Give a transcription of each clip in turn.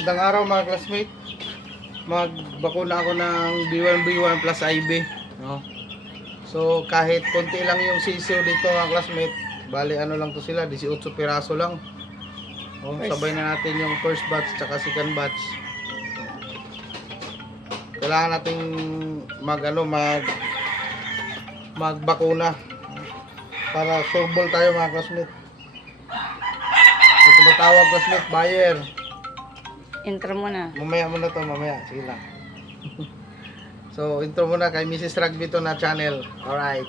Magandang araw mga classmate. Magbakuna ako ng B1 plus IB, no? So kahit konti lang yung sisiyo dito mga classmate, bali ano lang to sila, 18 piraso lang. Oh, sabay na natin yung first batch tsaka second batch. Kailangan nating magbakuna para surbol tayo mga classmate. Ito matawag classmate, buyer. Intro muna. Mamaya muna to, mamaya. Sige lang. So, intro muna kay Mrs. Rugby to na channel. Alright.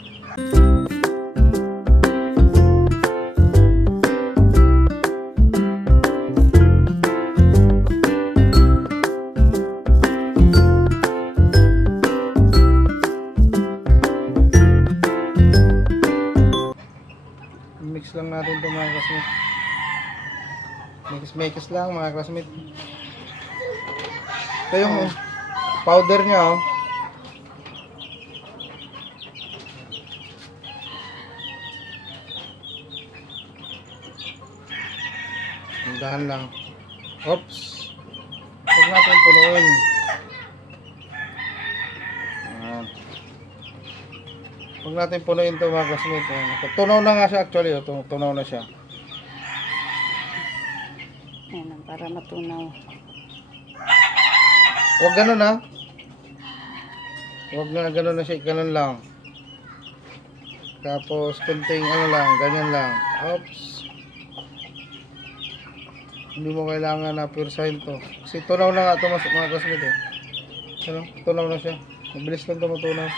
Mix lang natin to mga classmate. Mix lang mga classmate. Ito yung powder niya, oh. Dahan lang. Oops. Huwag natin punuin. Ayan. Huwag natin punuin ito mga classmate. Tunaw na nga siya actually. Oh. Tunaw na siya. Ayan, para matunaw. Huwag ganun ha. Huwag na ganun na siya. Ganun lang. Tapos kunting ano lang. Ganyan lang. Oops. Hindi mo kailangan na pursahin to. Kasi tunaw na nga ito mga classmate eh. Ano? Tunaw na siya. Mabilis lang ito matunaw.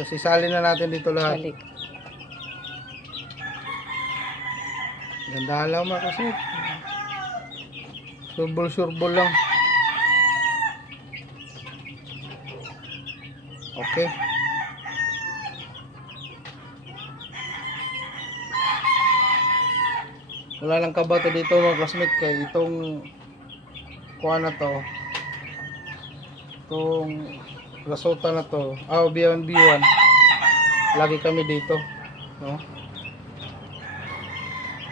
Tapos isalin na natin dito lahat. Balik. Ganda lang mga kasi. Surbol lang. Okay. Wala lang kabato dito mga classmate kay itong kuha na to. Itong Lasota na to, B1 lagi kami dito, no?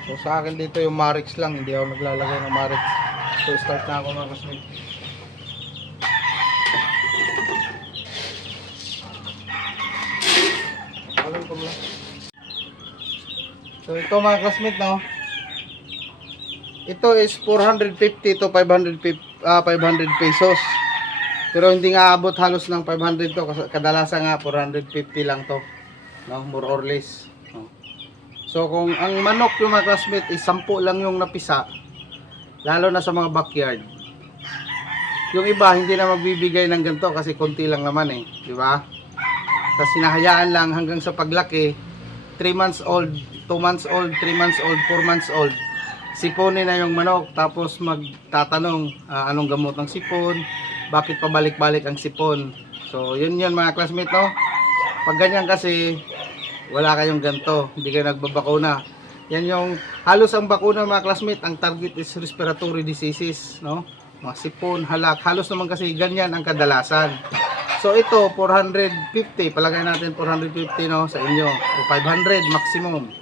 So sa akin dito yung Marix lang, hindi ako naglalagay ng Marix. So start na ako mga classmate. Alam ko lang. So ito mga classmate, no? Ito is 450 to 500 pesos. Pero hindi nga abot halos ng 500 to. Kadalasan nga 450 lang to. No? More or less. No? So kung ang manok yung mga classmate is 10 lang yung napisa. Lalo na sa mga backyard. Yung iba hindi na magbibigay ng ganito kasi konti lang naman eh. Di ba? Tapos sinahayaan lang hanggang sa paglaki. 3 months old, 2 months old, 3 months old, 4 months old. Siponin na yung manok. Tapos magtatanong anong gamot ng sipon. Bakit pabalik-balik ang sipon. So yun mga classmate, no? Pag ganyan kasi wala kayong ganto, hindi kayo nagbabakuna. Yan yung halos ang bakuna mga classmate, ang target is respiratory diseases, no? Mga sipon, halak, halos naman kasi ganyan ang kadalasan. So ito 450, palagay natin 450 no sa inyo, o 500 maximum.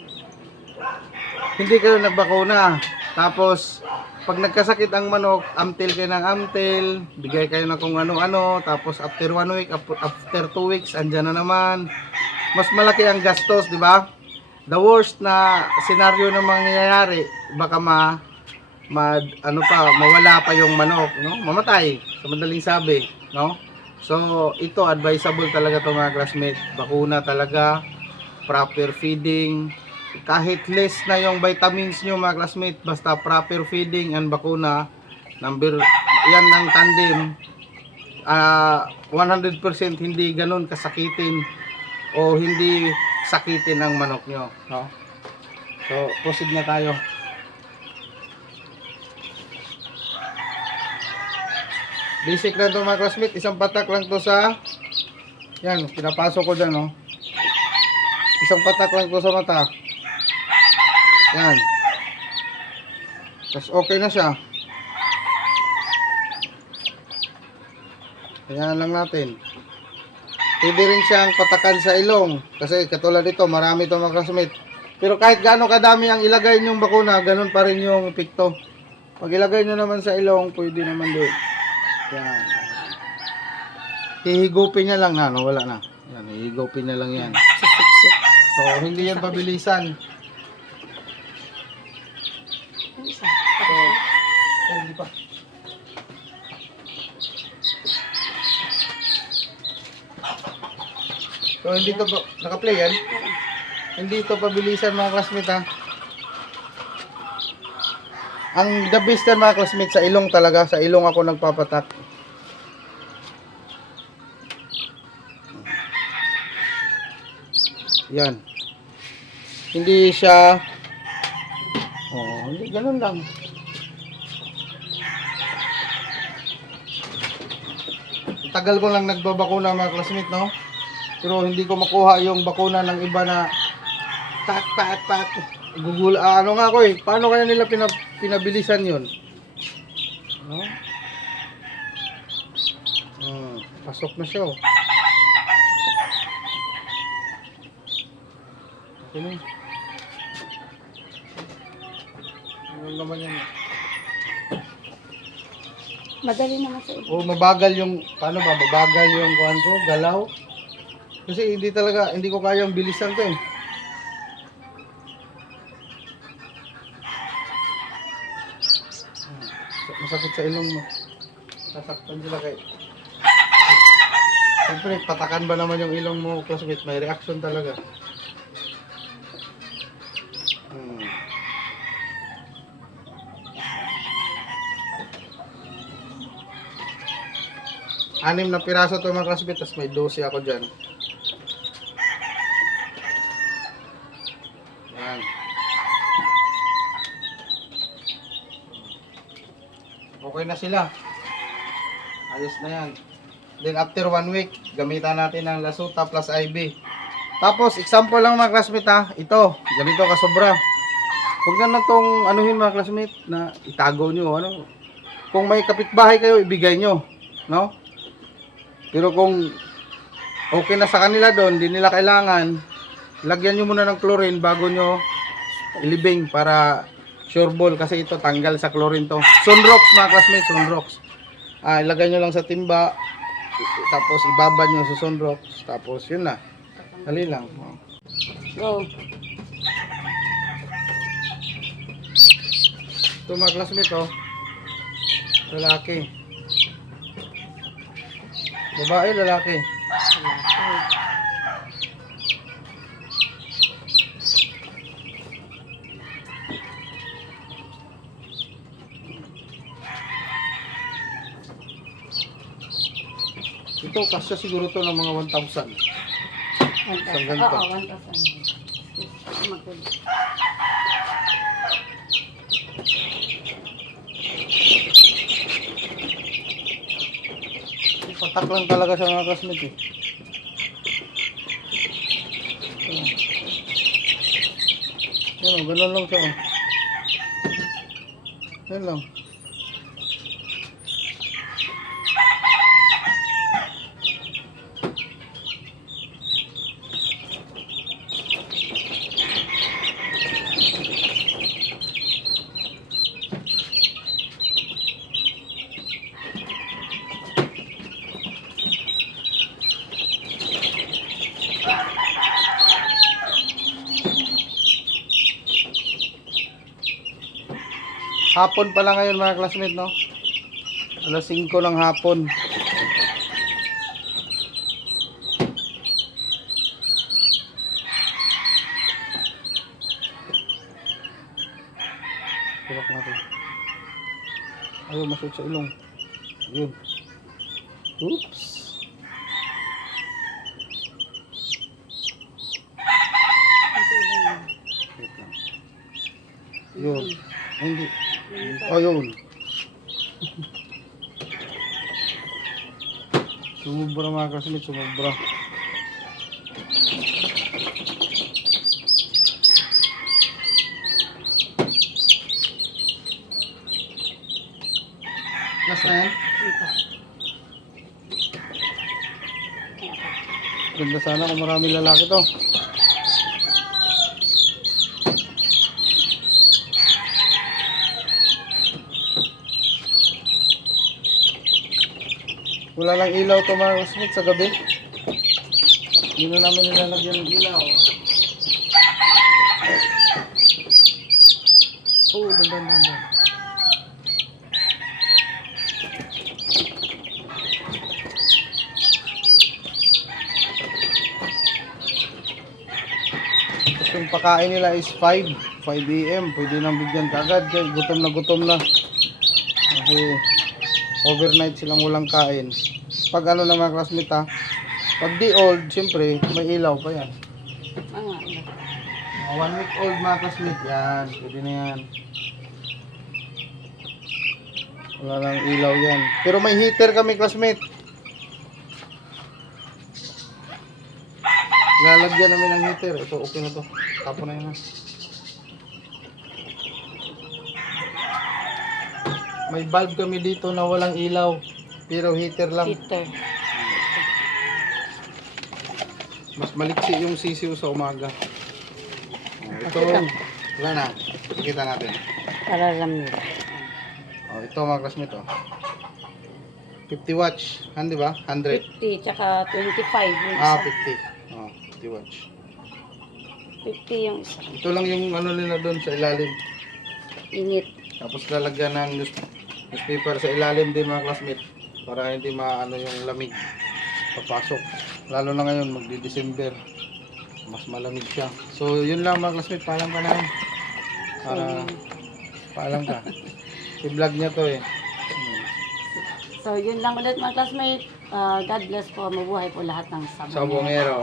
Hindi kayo nagbakuna. Tapos pag nagkasakit ang manok, amtel kayo ng amtel, bigay kayo na kung ano-ano, tapos after 1 week, after 2 weeks, andyan na naman. Mas malaki ang gastos, di ba? The worst na senaryo na mangyayari, baka mawala pa yung manok, no? Mamatay, sa madaling sabi, no? So, ito advisable talaga to mga classmates. Bakuna talaga, proper feeding. Kahit less na yung vitamins nyo mga classmate, basta proper feeding and bakuna, yan ang tandem, 100% hindi ganun kasakitin o hindi sakitin ang manok nyo, no? So proceed na tayo. Basic lang ito mga classmate, isang patak lang to sa yan, pinapasok ko dyan, no? Isang patak lang to sa mata. Yan. Tapos okay na siya. Ayan lang natin. Pwede rin siyang patakan sa ilong. Kasi katulad ito, marami itong mga classmate. Pero kahit gaano kadami ang ilagay nyong bakuna, ganun pa rin yung epekto. Pag ilagay nyo naman sa ilong, pwede naman din. Yan. Hihigupin niya lang na, no? Wala na. Yan, hihigupin niya lang yan. Sisip-sip. So, hindi yan pabilisan. Ano isa? So, hindi pa. So, hindi to pa, naka-play yan? Hindi to pabilisan mga classmates ha. Ang the best yan mga classmates sa ilong talaga. Sa ilong ako nagpapatak. Yan. Hindi siya hindi ganun lang. Tagal ko lang nagbabakuna mga classmate, no? Pero hindi ko makuha yung bakuna ng iba na tak. Google, ano nga ko eh. Paano kaya nila pinabilisan yun? No? Pasok na siya oh. Okay na. Ano naman yan? Madali naman sa iba. O mabagal yung, paano ba? Mabagal yung kuhan ko, galaw. Kasi hindi ko kayang bilisan to eh. Masakit sa ilong mo. Sasaktan sila kay. Siyempre, patakan ba naman yung ilong mo, classmate? May reaction talaga. Anim na piraso to mga classmate, tapos may 12 ako dyan. Yan. Okay na sila. Ayos na yan. Then after 1 week, gamitan natin ng Lasuta plus IB. Tapos, example lang mga classmate ha. Ito, ganito kasobra. Huwag na itong anuhin mga classmate na itago nyo. Ano? Kung may kapitbahay kayo, ibigay nyo. No? Pero kung okay na sa kanila doon, hindi nila kailangan, lagyan nyo muna ng chlorine bago nyo ilibing para sure ball kasi ito tanggal sa chlorine to. Sunrox mga classmates, Sunrox. Ilagay nyo lang sa timba, tapos ibabad nyo sa Sunrox, tapos yun na. Dali lang. Go. Ito mga classmates oh. Lalaki. Babae, lalaki. Ito, kasya siguro to ng mga 1,000. 1,000. ganito. Oo, 1,000. Magkulit. Patak lang talaga sa mga classmates eh. Yan o, ganun lang siya o. Yan lang. Hapon pala ngayon mga classmate, no? Alas 5 ng hapon. Tulak natin. Ayaw, masuk sa ilong. Ayun. Oops. Wait lang. Yun. Ay, hindi. Oh, yun. Sumubra mga classmates, sumubra. Last na yan? Ito. Ganda sana kung maraming lalaki to. Wala lang ilaw to mga classmates sa gabi. Hindi na namin nilalagyan ng ilaw. Oh, dandan. Tapos yung pakain nila is 5 AM. Pwede nang bigyan kagad. Kaya gutom na. Kasi overnight silang walang kain. Pag ano na mga classmate ha, pag di old, siyempre may ilaw pa yan. Mga iba. Mga 1 week old mga classmate, yan. Pwede na yan. Wala nang ilaw yan. Pero may heater kami classmate. Lalagyan namin ng heater. Ito, okay na to. Tapo na yun ha. May bulb kami dito na walang ilaw. Pero heater lang. Peter. Mas maliksi yung sisiw sa umaga. Ito, wala na. Kita natin. Para lamig. Ito mga classmate. 50 watts. Di ba? 100. 50, tsaka 25 yung isa. 50. 50 watts. 50 yung isa. Ito lang yung ano nila doon sa ilalim. Init. Tapos lalagyan ng newspaper sa ilalim din mga classmate. Para hindi maano yung lamig papasok. Lalo na ngayon magdi-December. Mas malamig siya. So yun lang mga classmate. Paalam ka na. Paalam ka. I-vlog niya to eh. So, yun lang ulit mga classmate. God bless po. Mabuhay po lahat ng sabongero. Sabongero.